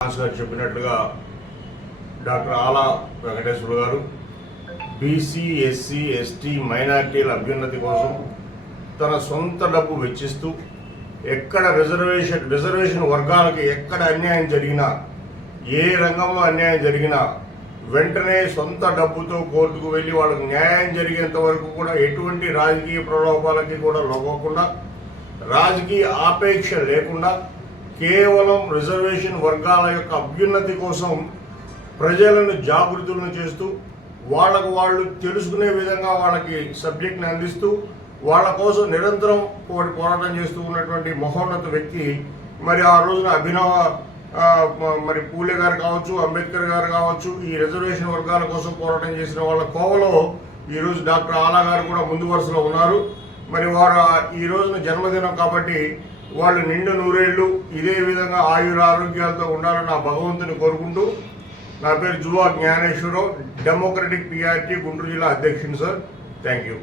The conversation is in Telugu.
శ్రీనివాస్ గారు చెప్పినట్లుగా డాక్టర్ ఆలా వెంకటేశ్వర గారు బీసీ ఎస్సీ ఎస్టీ మైనార్టీల అభ్యున్నతి కోసం తన సొంత డబ్బు వెచ్చిస్తూ ఎక్కడ రిజర్వేషన్ రిజర్వేషన్ వర్గాలకి ఎక్కడ అన్యాయం జరిగినా ఏ రంగంలో అన్యాయం జరిగినా వెంటనే సొంత డబ్బుతో కోర్టుకు వెళ్ళి వాళ్ళకు న్యాయం జరిగేంత వరకు కూడా ఎటువంటి రాజకీయ ప్రలోభాలకి కూడా లొంగకుండా రాజకీయ ఆపేక్ష లేకుండా కేవలం రిజర్వేషన్ వర్గాల యొక్క అభ్యున్నతి కోసం ప్రజలను జాగృతులను చేస్తూ వాళ్ళకు వాళ్ళు తెలుసుకునే విధంగా వాళ్ళకి సబ్జెక్ట్ని అందిస్తూ వాళ్ళ కోసం నిరంతరం పోరాటం చేస్తూ ఉన్నటువంటి మహోన్నత వ్యక్తి మరి ఆ రోజున అభినవ మ- మరి పూలే గారు కావచ్చు అంబేద్కర్ గారు కావచ్చు ఈ రిజర్వేషన్ వర్గాల కోసం పోరాటం చేసిన వాళ్ళ కోవలో ఈరోజు డాక్టర్ ఆలా గారు కూడా ముందు వరుసలో ఉన్నారు. మరి వారు ఈ రోజున జన్మదినం కాబట్టి వాళ్ళు నిండు నూరేళ్ళు ఇదే విధంగా ఆయుర ఆరోగ్యాలతో ఉండాలని నా భగవంతుని కోరుకుంటూ నా పేరు Jua Gnaneswara Rao democratic PRT Guntur జిల్లా అధ్యక్షుని సార్ థ్యాంక్ యూ